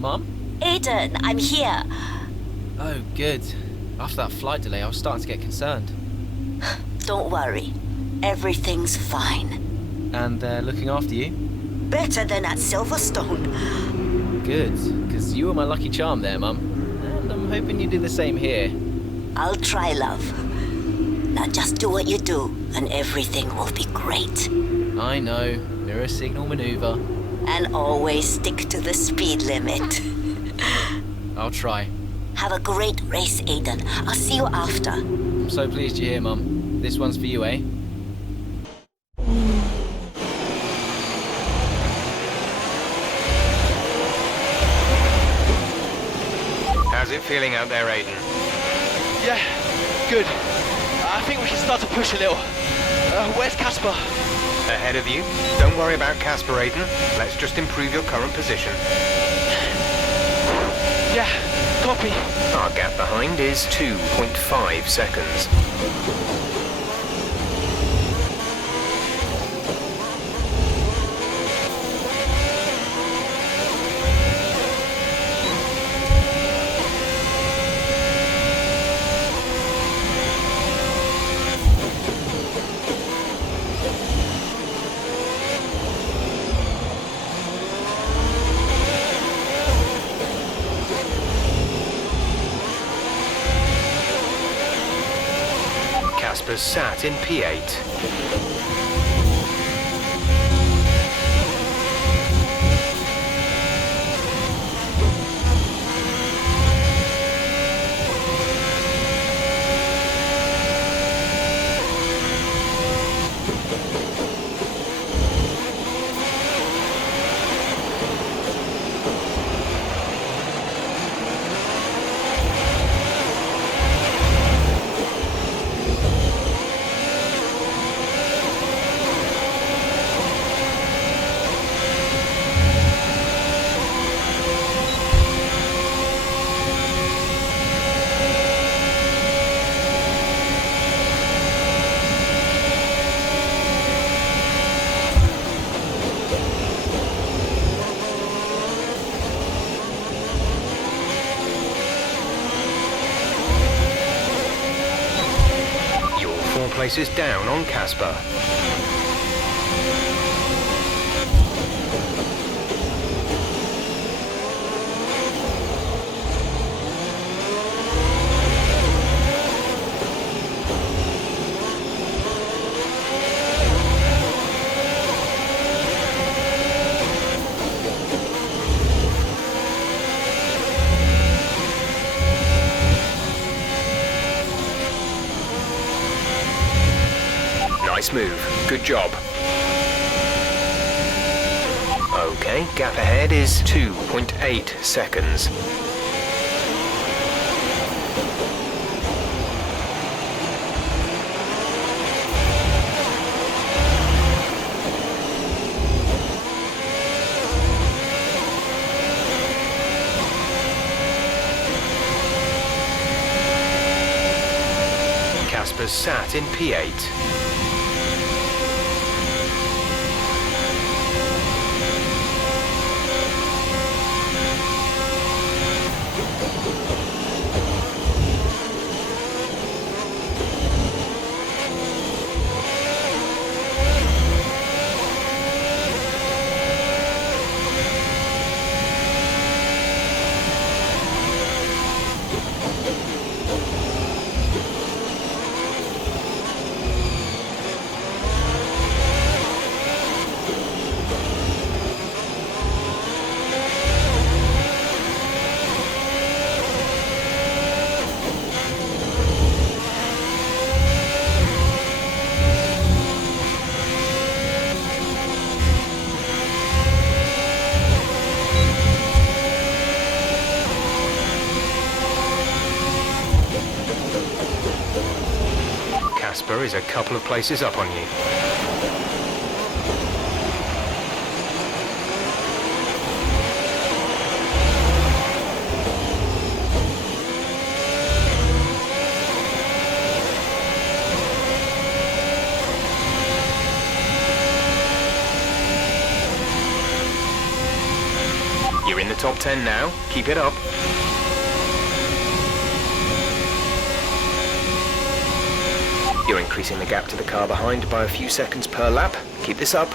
Mum? Aiden, I'm here. Oh, good. After that flight delay, I was starting to get concerned. Don't worry. Everything's fine. And they're looking after you? Better than at Silverstone. Good, because you were my lucky charm there, Mum. And I'm hoping you do the same here. I'll try, love. Now just do what you do, and everything will be great. I know. Mirror signal maneuver. And always stick to the speed limit. I'll try. Have a great race, Aiden. I'll see you after. I'm so pleased you're here, Mum. This one's for you, eh? How's it feeling out there, Aiden? Yeah, good. I think we can start to push a little. Where's Casper? Ahead of you? Don't worry about Casper, Aiden. Let's just improve your current position. Yeah, copy. Our gap behind is 2.5 seconds. Casper's sat in P8. You're 4 places down on Casper. Nice move. Good job. Okay, gap ahead is 2.8 seconds. Casper's sat in P8. Casper is a couple of places up on you. You're in the top 10 now. Keep it up. You're increasing the gap to the car behind by a few seconds per lap. Keep this up.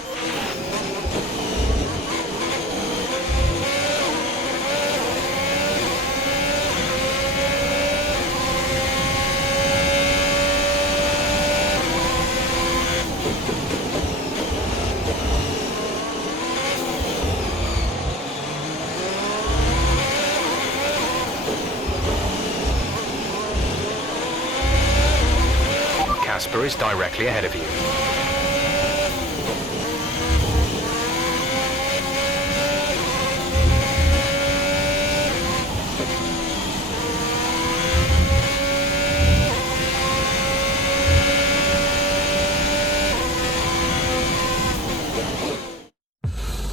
Casper is directly ahead of you.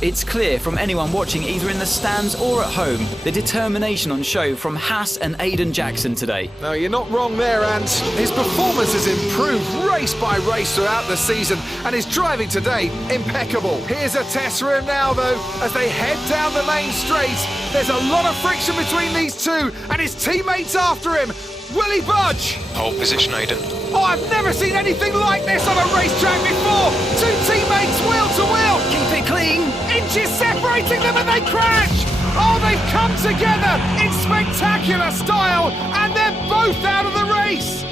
It's clear from anyone watching either in the stands or at home the determination on show from Haas and Aiden Jackson today. No, you're not wrong there, Ant. His performance has improved race by race throughout the season, and his driving today, impeccable. Here's a test for him now, though, as they head down the main straight. There's a lot of friction between these two, and his teammates after him. Will he budge? Hold position, Aiden. Oh, I've never seen anything like this on a racetrack before! Two teammates wheel to wheel! Keep it clean! Inches separating them and they crash! Oh, they've come together in spectacular style, and they're both out of the race!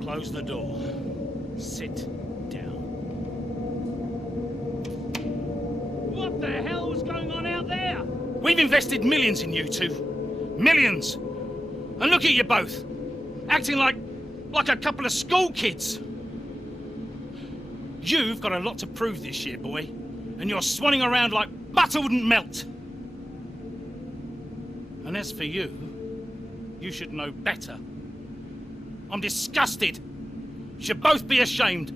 Close the door. Sit down. What the hell was going on out there? We've invested millions in you two. Millions! And look at you both. Acting like a couple of school kids. You've got a lot to prove this year, boy. And you're swanning around like butter wouldn't melt. And as for you, you should know better. I'm disgusted. You should both be ashamed.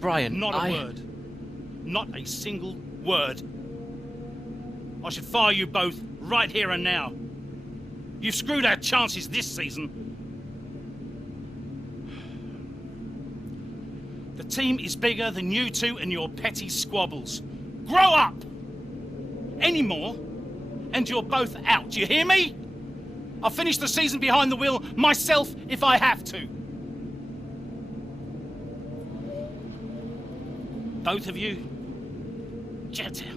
Brian, Not a word. Not a single word. I should fire you both right here and now. You've screwed our chances this season. The team is bigger than you two and your petty squabbles. Grow up! Any more, and you're both out. You hear me? I'll finish the season behind the wheel myself if I have to. Both of you, jet out.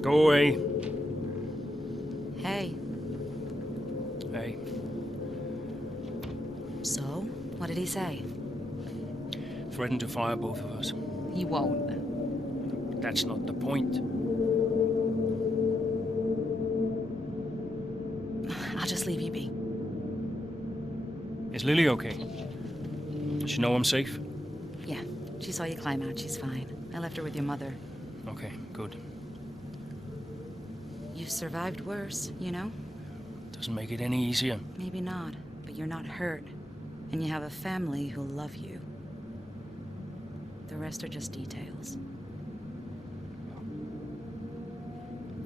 Go away. Hey. Hey. So, what did he say? Threatened to fire both of us. He won't. That's not the point. I'll just leave you be. Is Lily okay? Does she know I'm safe? Yeah, she saw you climb out. She's fine. I left her with your mother. Okay, good. You've survived worse, you know? Doesn't make it any easier. Maybe not, but you're not hurt. And you have a family who'll love you. The rest are just details.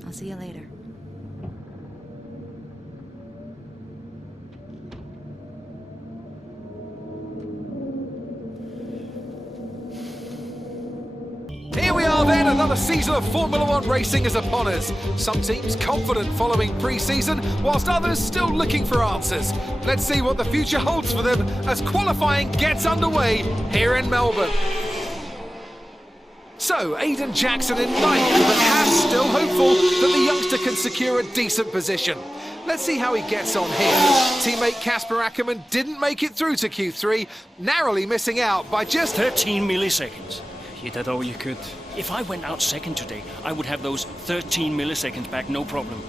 I'll see you later. another season of Formula One racing is upon us. Some teams confident following pre-season, whilst others still looking for answers. Let's see what the future holds for them as qualifying gets underway here in Melbourne. So, Aiden Jackson in ninth, but Haas still hopeful that the youngster can secure a decent position. Let's see how he gets on here. Teammate Casper Ackerman didn't make it through to Q3, narrowly missing out by just 13 milliseconds. You did all you could. If I went out second today, I would have those 13 milliseconds back, no problem.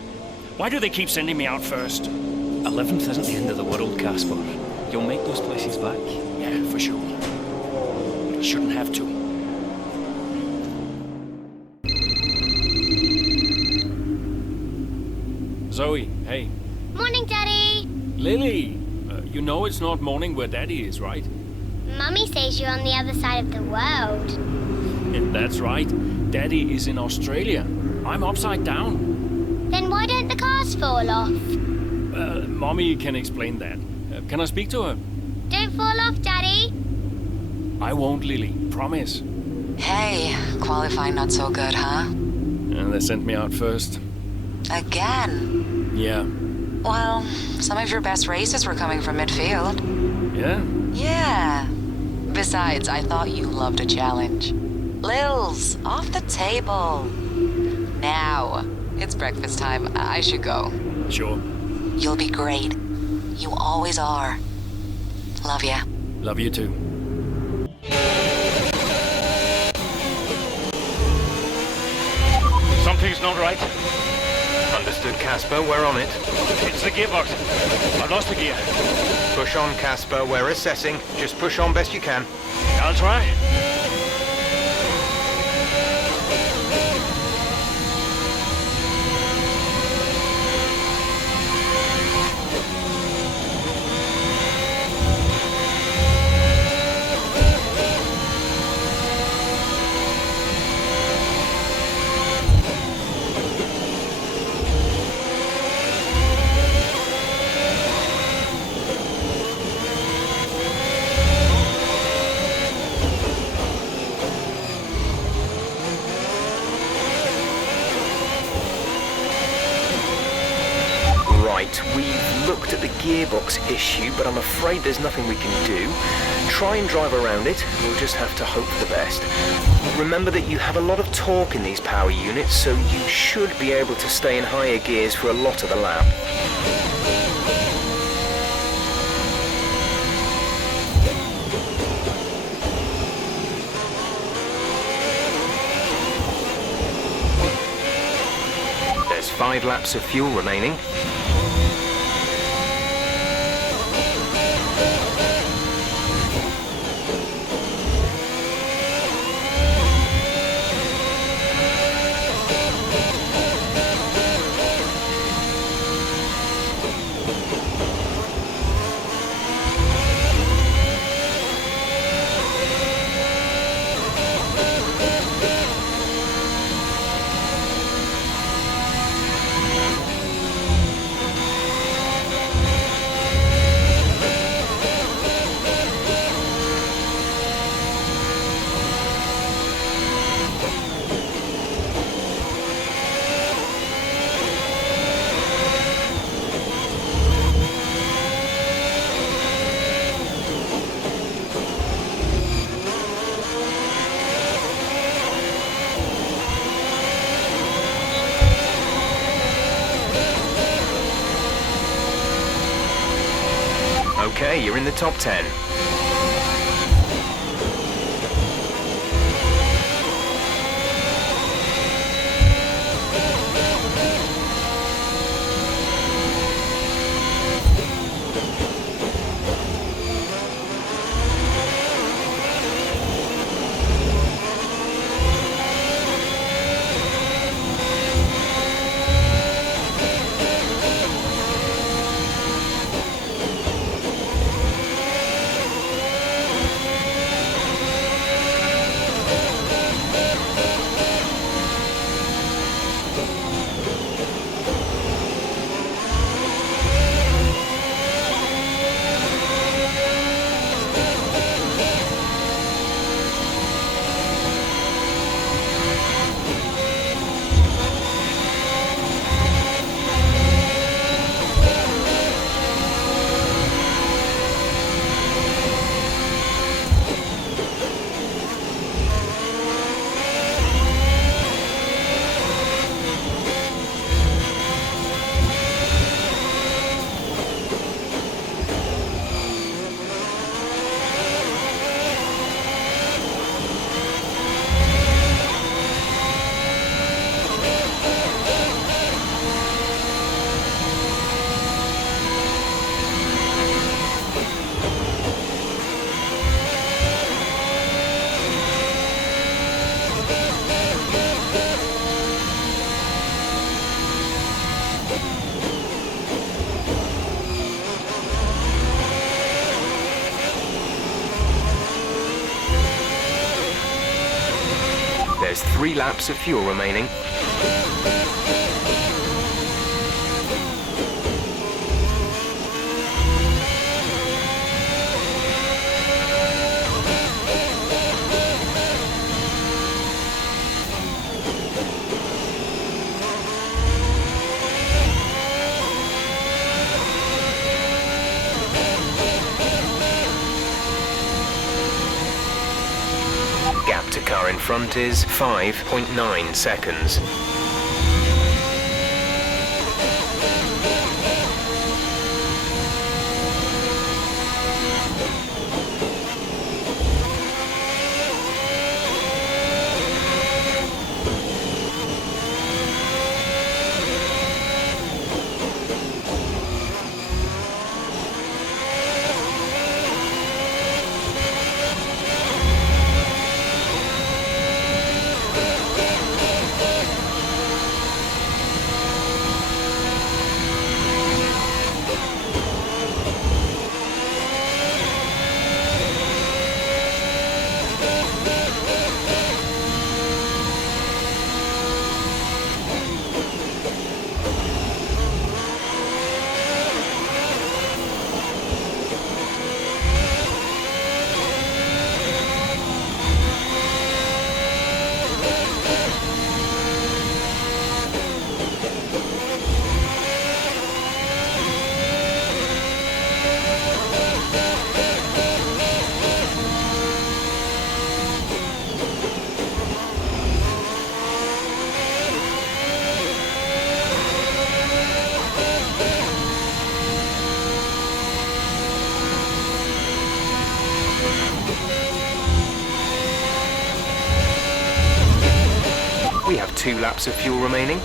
Why do they keep sending me out first? 11th isn't the end of the world, Casper. You'll make those places back. Yeah, for sure. But I shouldn't have to. Zoe, hey. Morning, Daddy. Lily, you know it's not morning where Daddy is, right? Mummy says you're on the other side of the world. And that's right. Daddy is in Australia. I'm upside down. Then why don't the cars fall off? Mommy can explain that. Can I speak to her? Don't fall off, Daddy. I won't, Lily. Promise. Hey, qualifying not so good, huh? And they sent me out first. Again? Yeah. Well, some of your best races were coming from midfield. Yeah? Yeah. Besides, I thought you loved a challenge. Lils, off the table. Now, it's breakfast time. I should go. Sure. You'll be great. You always are. Love ya. Love you too. Something's not right. Understood, Casper. We're on it. It's the gearbox. I lost the gear. Push on, Casper. We're assessing. Just push on best you can. I'll try. We've looked at the gearbox issue, but I'm afraid there's nothing we can do. Try and drive around it. We'll just have to hope for the best. Remember that you have a lot of torque in these power units, so you should be able to stay in higher gears for a lot of the lap. There's 5 laps of fuel remaining. Okay, you're in the top 10. There's 3 laps of fuel remaining. Gap to car in front is 5.9 seconds. We have 2 laps of fuel remaining.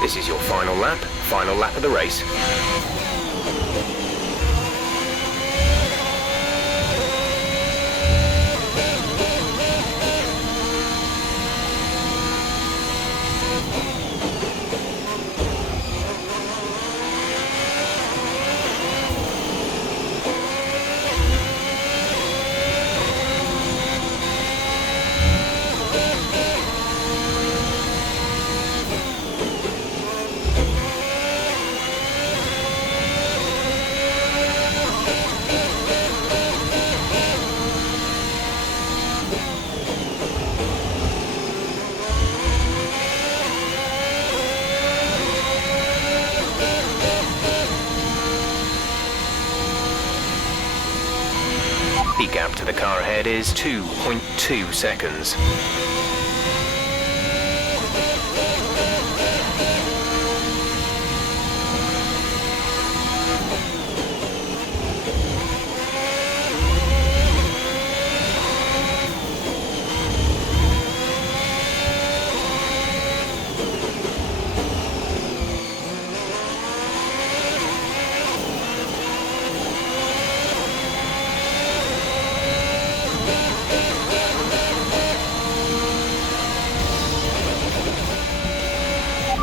This is your final lap of the race. The gap to the car ahead is 2.2 seconds.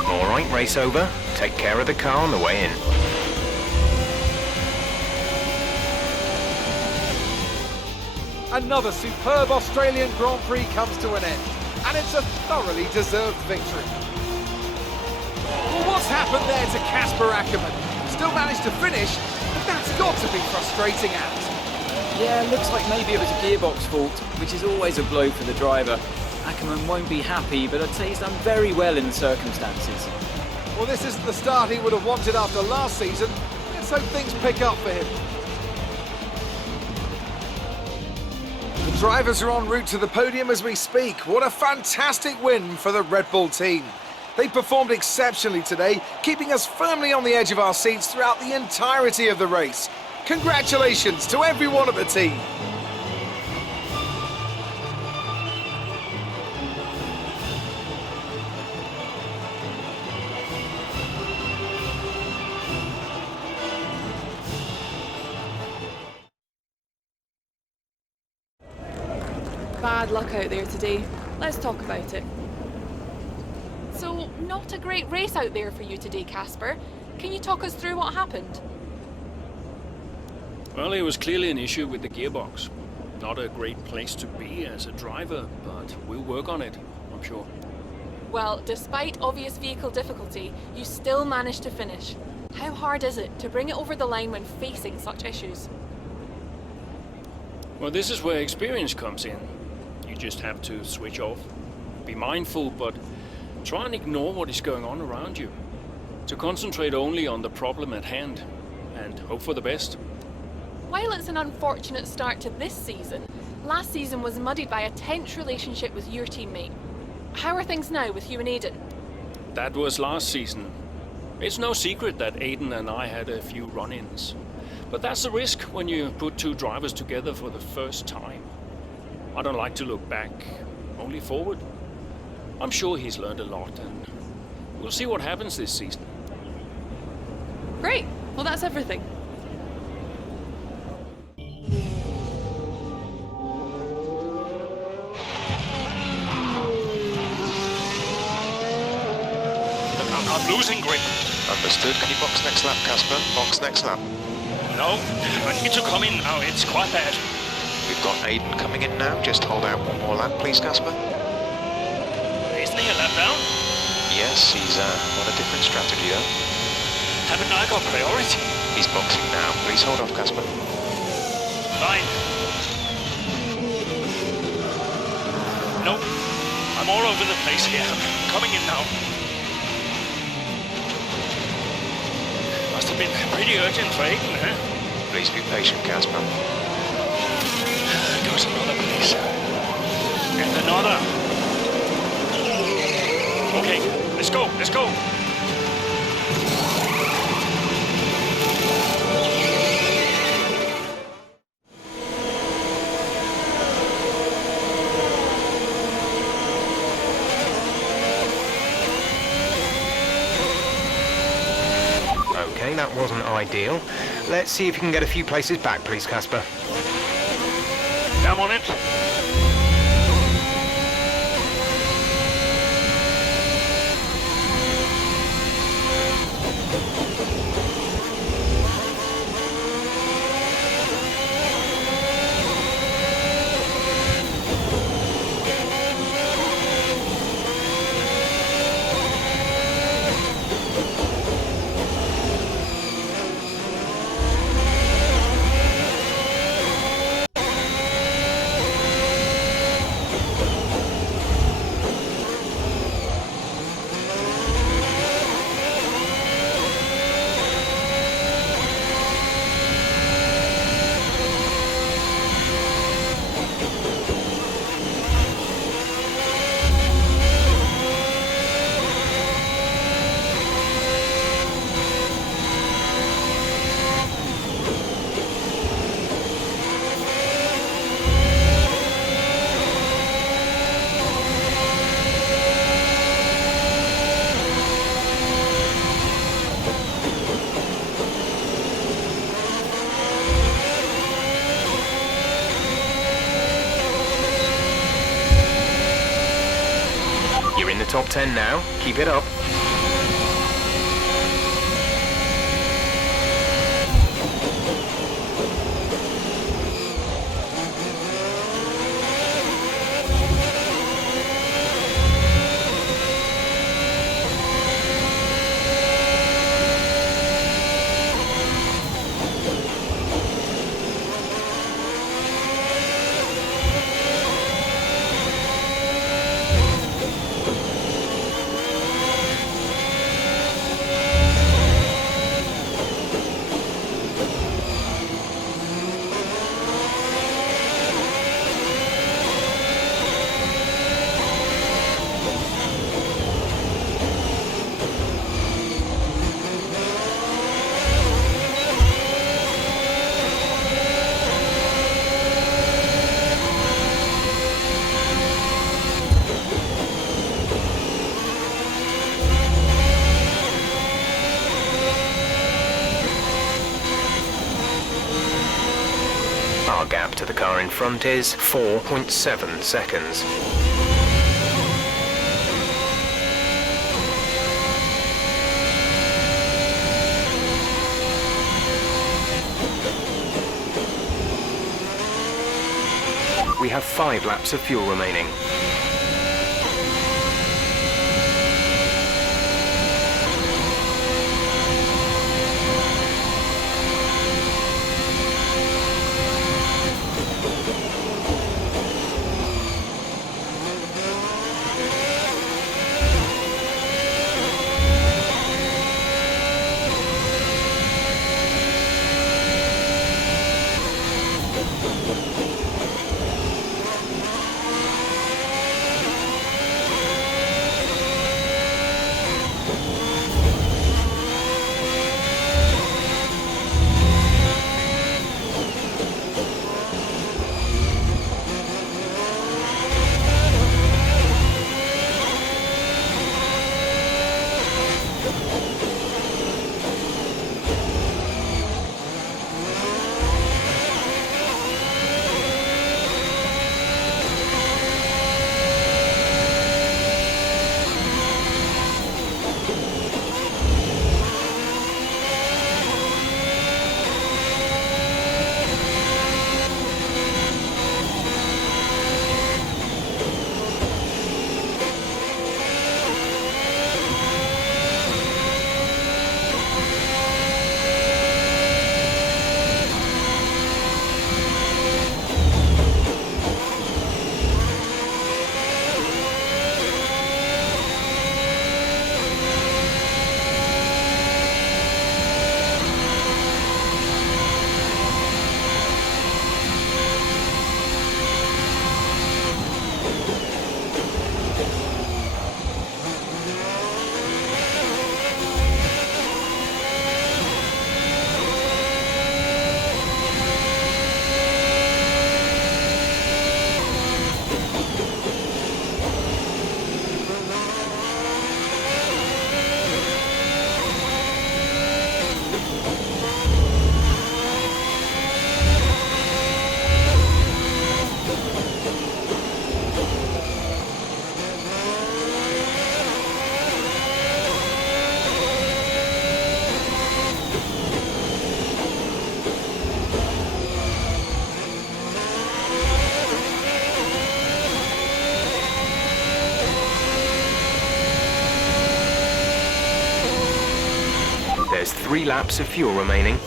Alright, race over. Take care of the car on the way in. Another superb Australian Grand Prix comes to an end, and it's a thoroughly deserved victory. Well, what's happened there to Casper Ackermann? Still managed to finish, but that's got to be frustrating, Ant. Yeah, looks like maybe it was a gearbox fault, which is always a blow for the driver. Ackermann won't be happy, but I'd say he's done very well in the circumstances. Well, this isn't the start he would have wanted after last season. Let's hope things pick up for him. The drivers are en route to the podium as we speak. What a fantastic win for the Red Bull team. They performed exceptionally today, keeping us firmly on the edge of our seats throughout the entirety of the race. Congratulations to everyone at the team. bad luck out there today. Let's talk about it. So, not a great race out there for you today, Casper. Can you talk us through what happened? Well, it was clearly an issue with the gearbox. Not a great place to be as a driver, but we'll work on it, I'm sure. Well, despite obvious vehicle difficulty, you still managed to finish. How hard is it to bring it over the line when facing such issues? Well, this is where experience comes in. You just have to switch off. Be mindful, but try and ignore what is going on around you. To concentrate only on the problem at hand, and hope for the best. While it's an unfortunate start to this season, last season was muddied by a tense relationship with your teammate. How are things now with you and Aiden? That was last season. It's no secret that Aiden and I had a few run-ins. But that's the risk when you put two drivers together for the first time. I don't like to look back, only forward. I'm sure he's learned a lot, and we'll see what happens this season. Great. Well, that's everything. I'm losing grip. Understood. Can you box next lap, Casper? Box next lap. No, I need to come in now. It's quite bad. We've got Aiden coming in now. Just hold out one more lap, please, Casper. Isn't he a lap down? Yes, he's on a different strategy, though. Haven't I got priority? He's boxing now. Please hold off, Casper. Fine. No, I'm all over the place here. I'm coming in now. Must have been pretty urgent for Aiden, huh? Please be patient, Casper. Goes another place. And another. Okay, let's go, let's go. Okay, that wasn't ideal. Let's see if you can get a few places back, please, Casper. I'm on it. You're in the top 10 now. Keep it up. to the car in front is 4.7 seconds. We have 5 laps of fuel remaining. There's 3 laps of fuel remaining.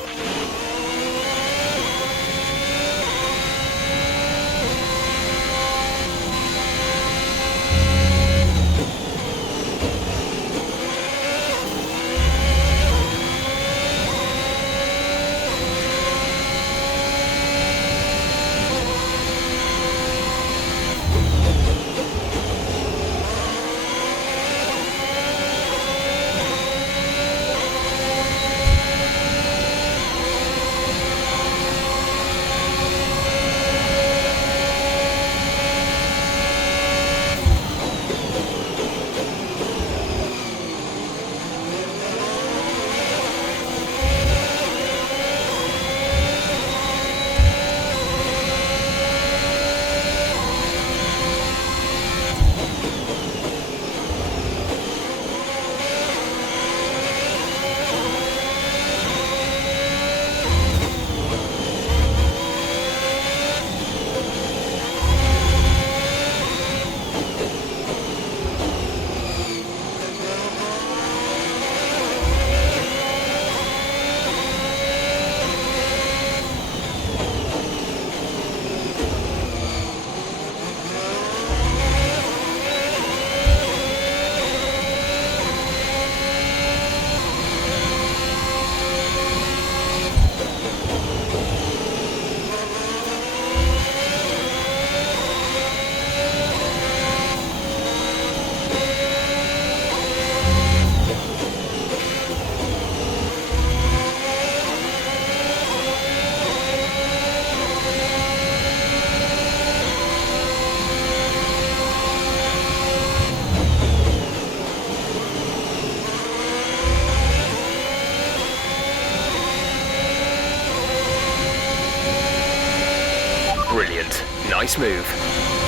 smooth.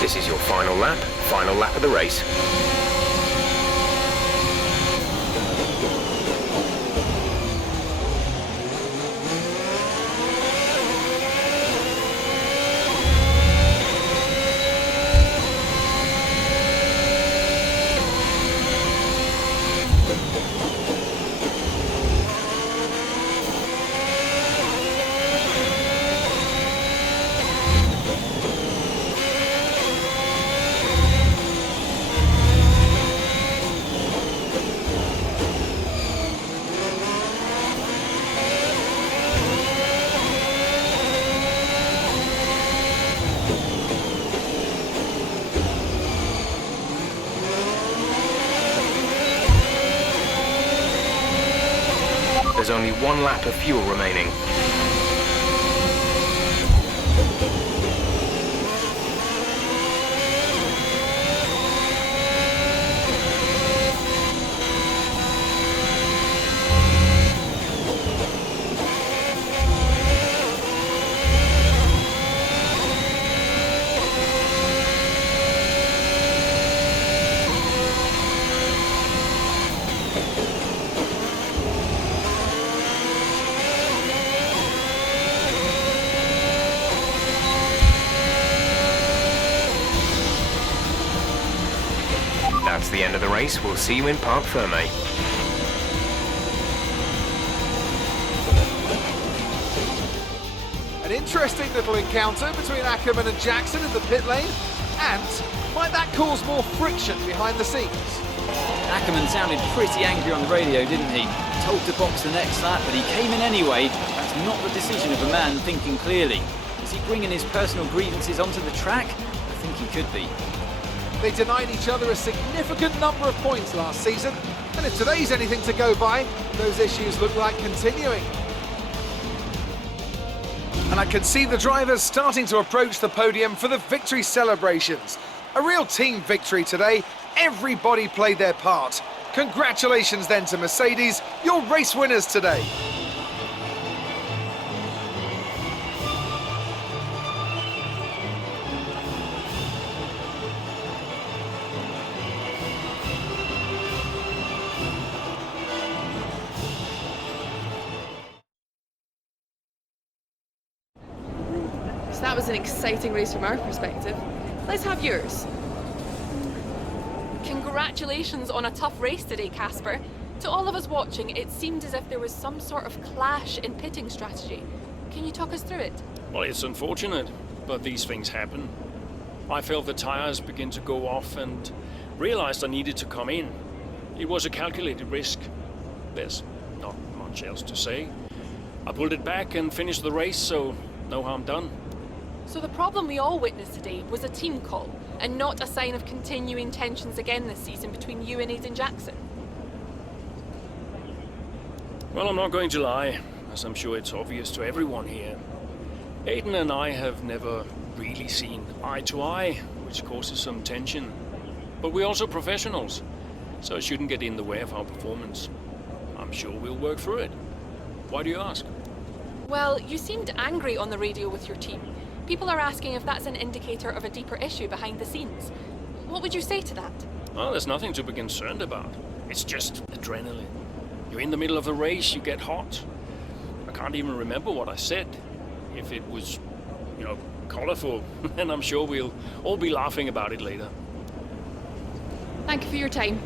This is your final lap of the race. There's only one lap of fuel remaining. That's the end of the race. We'll see you in Parc Ferme. An interesting little encounter between Ackerman and Jackson in the pit lane. And might that cause more friction behind the scenes? Ackerman sounded pretty angry on the radio, didn't he? Told to box the next lap, but he came in anyway. That's not the decision of a man thinking clearly. Is he bringing his personal grievances onto the track? I think he could be. They denied each other a significant number of points last season, and if today's anything to go by, those issues look like continuing. And I can see the drivers starting to approach the podium for the victory celebrations. A real team victory today. Everybody played their part. Congratulations then to Mercedes, your race winners today. So that was an exciting race from our perspective. Let's have yours. Congratulations on a tough race today, Casper. To all of us watching, it seemed as if there was some sort of clash in pitting strategy. Can you talk us through it? Well, it's unfortunate, but these things happen. I felt the tires begin to go off and realized I needed to come in. It was a calculated risk. There's not much else to say. I pulled it back and finished the race, so no harm done. So the problem we all witnessed today was a team call, and not a sign of continuing tensions again this season between you and Aiden Jackson. Well, I'm not going to lie, as I'm sure it's obvious to everyone here. Aiden and I have never really seen eye to eye, which causes some tension. But we're also professionals, so it shouldn't get in the way of our performance. I'm sure we'll work through it. Why do you ask? Well, you seemed angry on the radio with your team. People are asking if that's an indicator of a deeper issue behind the scenes. What would you say to that? Well, there's nothing to be concerned about. It's just adrenaline. You're in the middle of a race, you get hot. I can't even remember what I said. If it was, colorful, then I'm sure we'll all be laughing about it later. Thank you for your time.